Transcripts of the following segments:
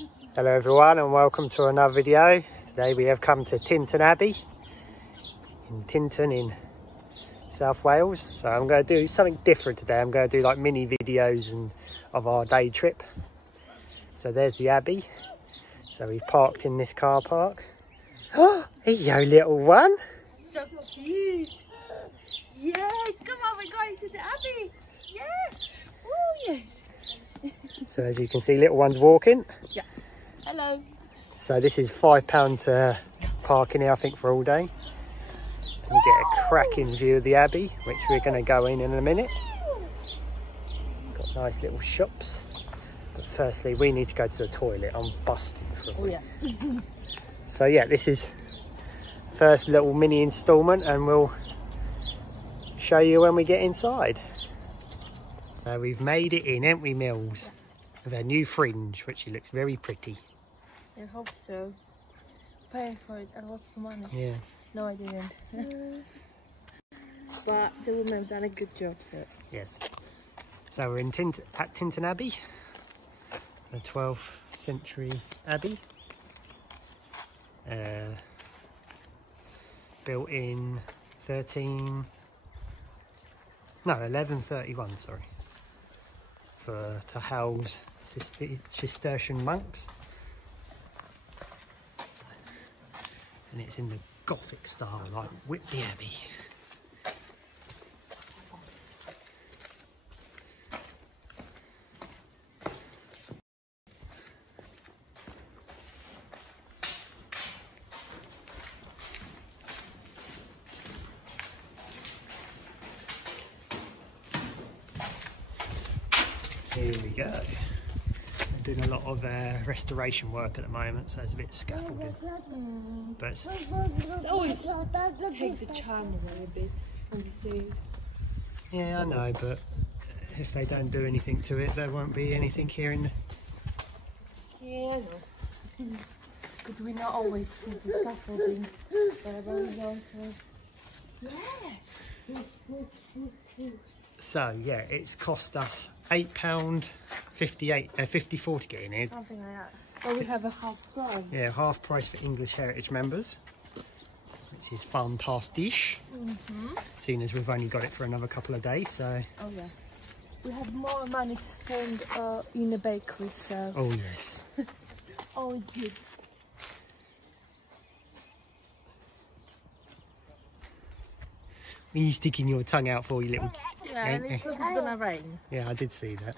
Hello everyone and welcome to another video. Today we have come to Tintern Abbey in Tintern in South Wales. So I'm going to do something different today. I'm going to do like mini videos of our day trip. So there's the Abbey. So we've parked in this car park. Oh, hello little one. So cute. Yes, come on, we're going to the Abbey. Yes. Oh yes. So as you can see, little one's walking. Yeah. Hello. So this is £5 to park in here, I think, for all day. And you get a cracking view of the Abbey, which we're going to go in a minute. Got nice little shops. But firstly, we need to go to the toilet. I'm busting for a bit. Oh yeah. So yeah, this is first little mini instalment, and we'll show you when we get inside. We've made it in, haven't we, Mills? With our new fringe, which looks very pretty. I hope so. Pay for it and lots of money. Yeah. No, I didn't. But the women have done a good job, so. Yes. So we're in at Tintern Abbey, the 12th century abbey. Built in 1131, sorry. To house Cistercian monks. And it's in the Gothic style, like Whitby Abbey. Here we go. They're doing a lot of restoration work at the moment, so there's a bit of scaffolding. But It's always take the charm away a bit when you see it. yeah, I know, but if they don't do anything to it, there won't be anything here in the... Yeah, I know. But we not always see the scaffolding. But also... Yeah! So yeah, it's cost us £8.54 to get in here. Something like that. But we have a half price. Yeah, half price for English Heritage members, which is fantastic. Seeing as we've only got it for another couple of days, so. Oh yeah. We have more money to spend in a bakery, so. Oh yes. Always good. Are you sticking your tongue out for, you little... Yeah, and it's gonna rain. Yeah, I did see that.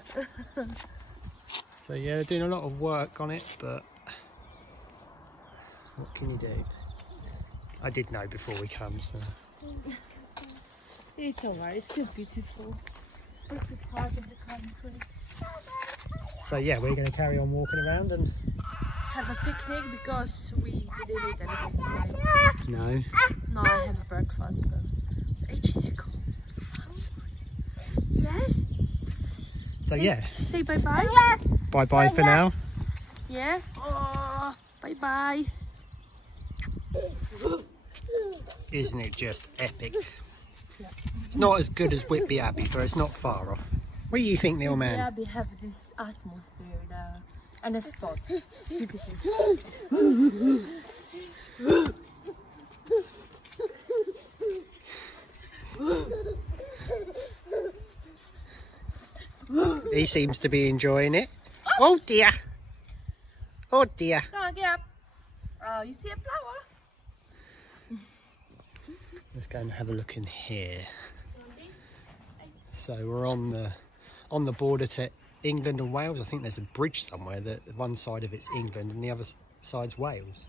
So yeah, they're doing a lot of work on it, but what can you do? I did know before we come, so. It's alright, it's still beautiful. It's a part of the country. So yeah, we're going to carry on walking around and... Have a picnic because we didn't eat anything today. No. No, I have a breakfast, but it's ages ago. Yes? So yeah. Say bye-bye. Bye-bye for now. Yeah? Oh, bye-bye. Isn't it just epic? Yeah. It's not as good as Whitby Abbey, but it's not far off. What do you think, little man? Yeah, we have this atmosphere there. And a spot. Beautiful. He seems to be enjoying it. Oh dear. Oh dear. Come on, get up. Oh, you see a flower? Let's go and have a look in here. So we're on the border to England and Wales. I think there's a bridge somewhere that one side of it's England and the other side's Wales.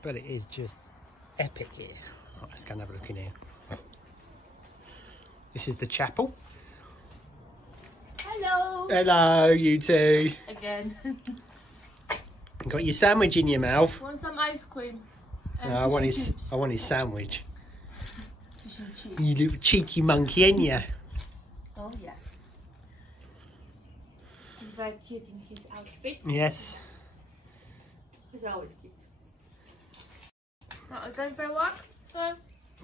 But it is just epic here. Right, let's go and have a look in here. This is the chapel. Hello. Hello, you two. Again. Got your sandwich in your mouth. Want some ice cream? No, I want his sandwich. You little cheeky monkey, ain't you? Oh yeah. He's very cute in his outfit. Yes. He's always cute. Going for a walk?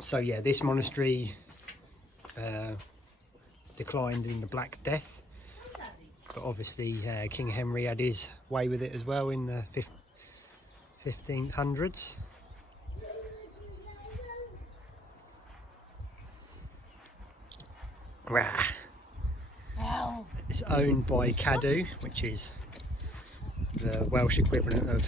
So yeah, this monastery declined in the Black Death, but obviously King Henry had his way with it as well in the 1500s. Rah. Wow. It's owned by Cadw, which is the Welsh equivalent of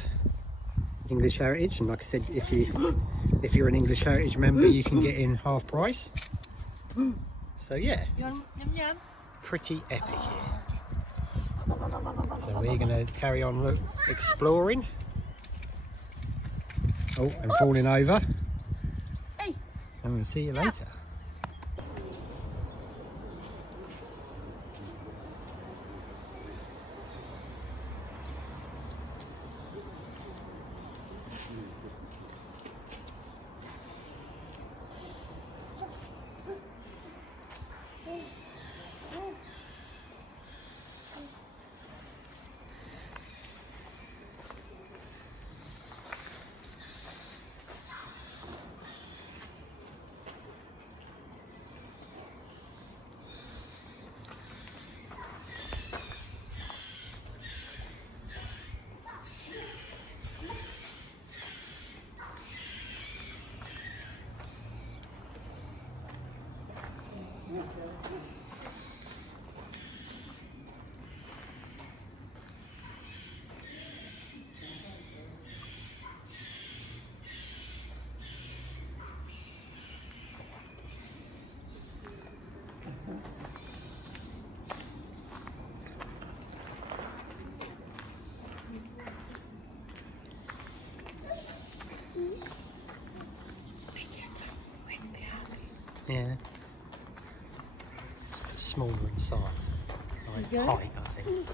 English Heritage, and like I said, if you're an English Heritage member, you can get in half price. So yeah, Yum, yum. pretty epic here. So we're going to carry on exploring. Oh, and falling over. Hey. And we'll see you later. Yeah. It's a bit smaller inside. Like height, I think.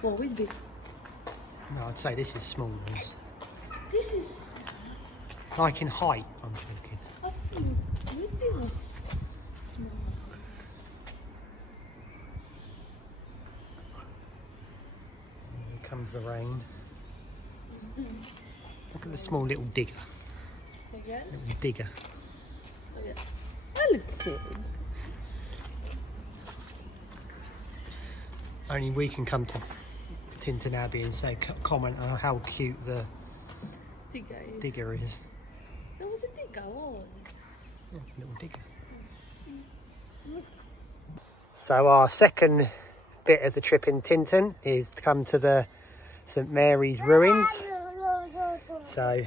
What would be? No, I'd say this is smaller. This is. Like in height, I'm talking. I think Whitby was small. Here comes the rain. Look at the small little digger. Again? Little digger. Oh, yeah. That looks good. Only we can come to Tintern Abbey and say, comment on how cute the digger is. That was a digger, what was it? Yeah, it's a little digger. So our second bit of the trip in Tintern is to come to the St Mary's Ruins. So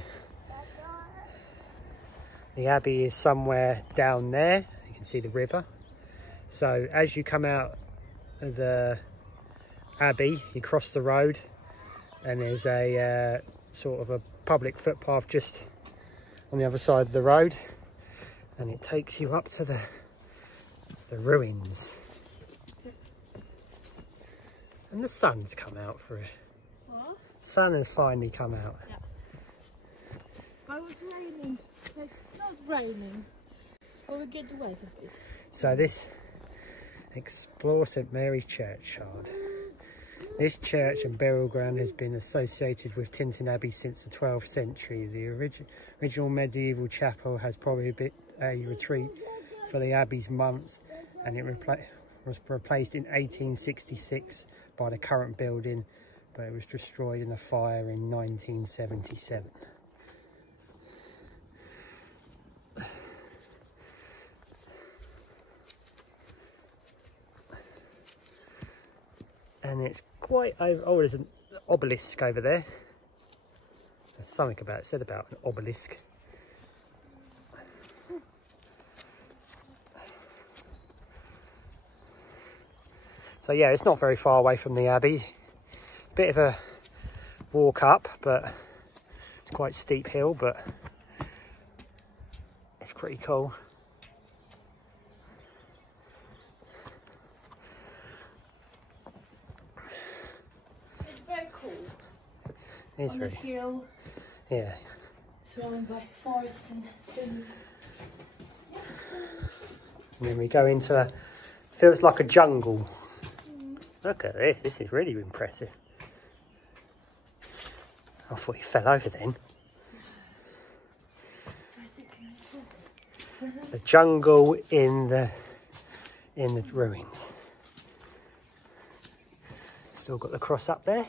the abbey is somewhere down there. You can see the river. So as you come out of the abbey, you cross the road and there's a sort of a public footpath just on the other side of the road, and it takes you up to the ruins. And the sun's come out for it. What? Sun has finally come out. Yeah. But it was raining. It's not raining. But we get wet a bit. So this explore St Mary's churchyard. This church and burial ground has been associated with Tintern Abbey since the 12th century. The original medieval chapel has probably been a retreat for the abbey's monks, and it was replaced in 1866 by the current building, but it was destroyed in a fire in 1977. And it's quite over. Oh, there's an obelisk over there. There's something said about an obelisk. So yeah, it's not very far away from the abbey. Bit of a walk up, but it's quite steep hill, but it's pretty cool. It's on very, the hill, yeah. surrounded by forest and things. And then we go into feels like a jungle. Look at this. This is really impressive. I thought he fell over then. The jungle in the ruins. Still got the cross up there.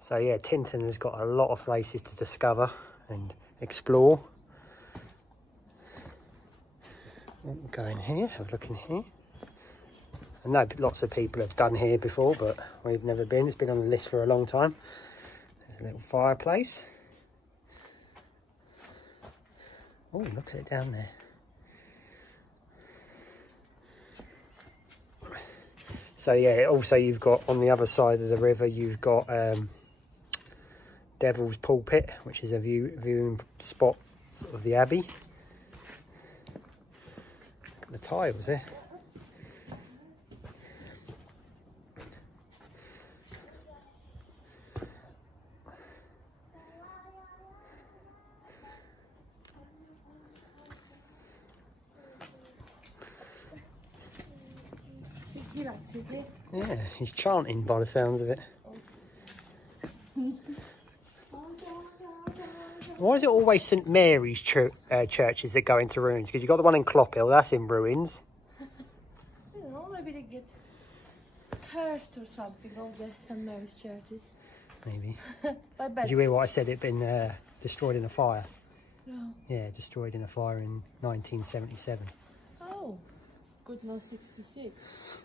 So yeah, Tintern has got a lot of places to discover and explore. Go in here, have a look in here. I know lots of people have done here before, but we've never been. It's been on the list for a long time. There's a little fireplace. Oh, look at it down there. So yeah, also you've got on the other side of the river, you've got Devil's Pulpit, which is a viewing spot of the abbey. Look at the tiles there. He likes it, eh? Yeah, he's chanting by the sounds of it. Why is it always St Mary's churches that go into ruins? Because you've got the one in Clophill, that's in ruins. I don't know, maybe they get cursed or something, all the St Mary's churches. Maybe. I bet. Did you hear what I said? It'd been destroyed in a fire. No. Yeah, destroyed in a fire in 1977. Oh, good no 66.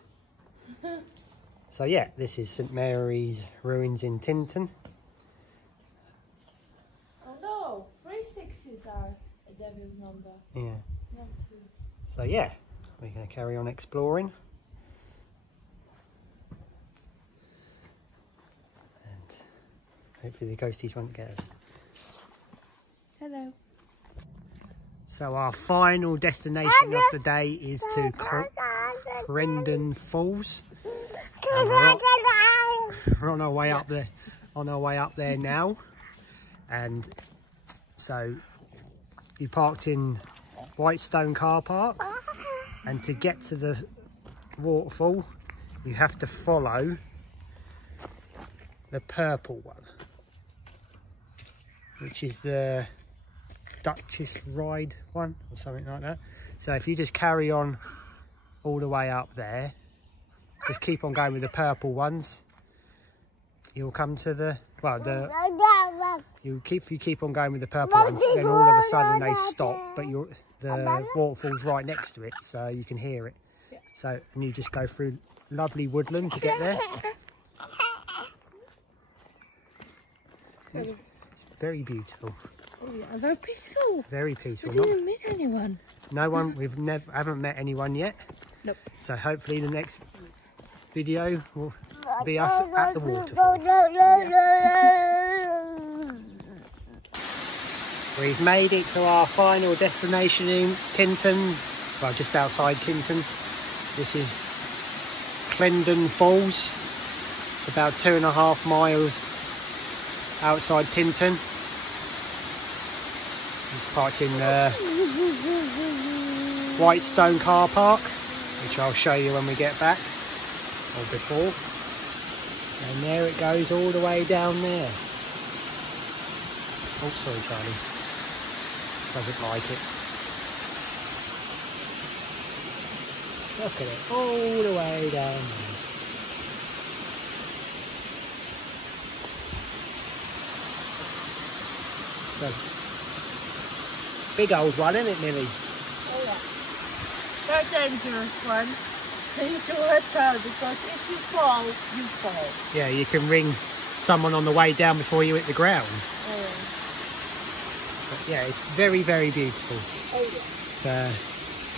So yeah, this is St Mary's Ruins in Tintern. Oh no, 3 6s are a devil's number. Yeah. Not 2. So yeah, we're going to carry on exploring. And hopefully the ghosties won't get us. Hello. So our final destination of the day is to Clemson Falls. And we're on our way up there. On our way up there now, and so you parked in Whitestone car park, and to get to the waterfall, you have to follow the purple one, which is the Duchess Ride one or something like that. So if you just carry on all the way up there, just keep on going with the purple ones, you'll come to the, well, you keep on going with the purple ones, then all of a sudden they stop, but the waterfall's right next to it, so you can hear it. So, and you just go through lovely woodland to get there. It's very beautiful. Oh yeah, very peaceful. Very peaceful. We didn't meet anyone. No one. Haven't met anyone yet. Nope. So hopefully the next video will be us at the waterfall. We've made it to our final destination in Tintern, well, just outside Tintern. This is Clemson Falls. It's about 2.5 miles outside Tintern. We've parked in Whitestone car park, which I'll show you when we get back, or before. And there it goes all the way down there. Oh, sorry, Charlie. Doesn't like it. Look at it, all the way down there. So, big old one, isn't it, Millie? Oh yeah. Very dangerous one. You need to watch out, because if you fall, you fall. Yeah, you can ring someone on the way down before you hit the ground. Oh yeah. But yeah, it's very, very beautiful. Oh yeah.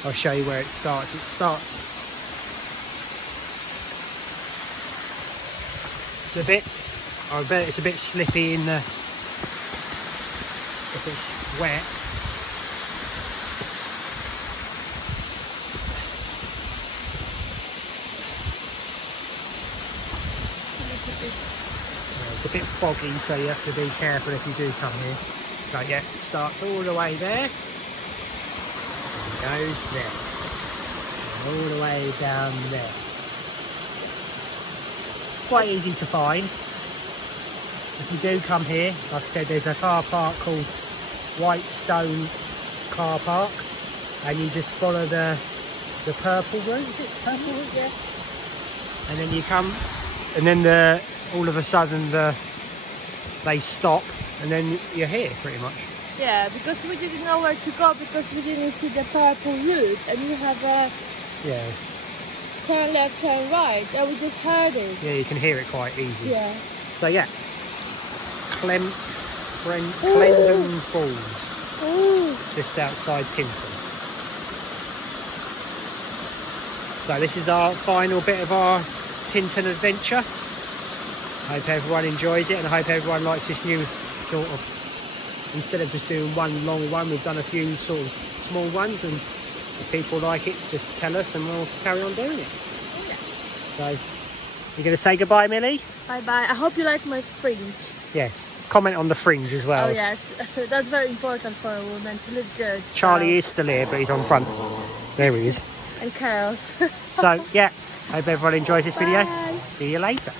I'll show you where it starts. It starts. It's a bit. I bet it's a bit slippy in the. If it's wet. It's a bit foggy, so you have to be careful if you do come here. So yeah, it starts all the way there. Goes there, and all the way down there. quite easy to find. If you do come here, like I said, there's a car park called Whitestone Car Park, and you just follow the purple route. Is it purple route? Yeah. And then you come, and then all of a sudden they stop, and then you're here pretty much. Yeah, because we didn't know where to go because we didn't see the purple route, and you have a turn left, turn right, and we just heard it. Yeah, you can hear it quite easy. Yeah. So yeah, Clemson Falls, just outside Tintern. So this is our final bit of our Tintern adventure. I hope everyone enjoys it, and I hope everyone likes this new sort of, instead of just doing one long one, we've done a few sort of small ones, and if people like it, just tell us and we'll carry on doing it. Oh, yeah. So, you're going to say goodbye, Millie? Bye bye. I hope you like my fringe. Yes. Comment on the fringe as well. Oh yes, that's very important for a woman to look good. Charlie is still here, but he's on front. There he is. And curls. So, yeah, hope everyone enjoys this video. Bye. See you later.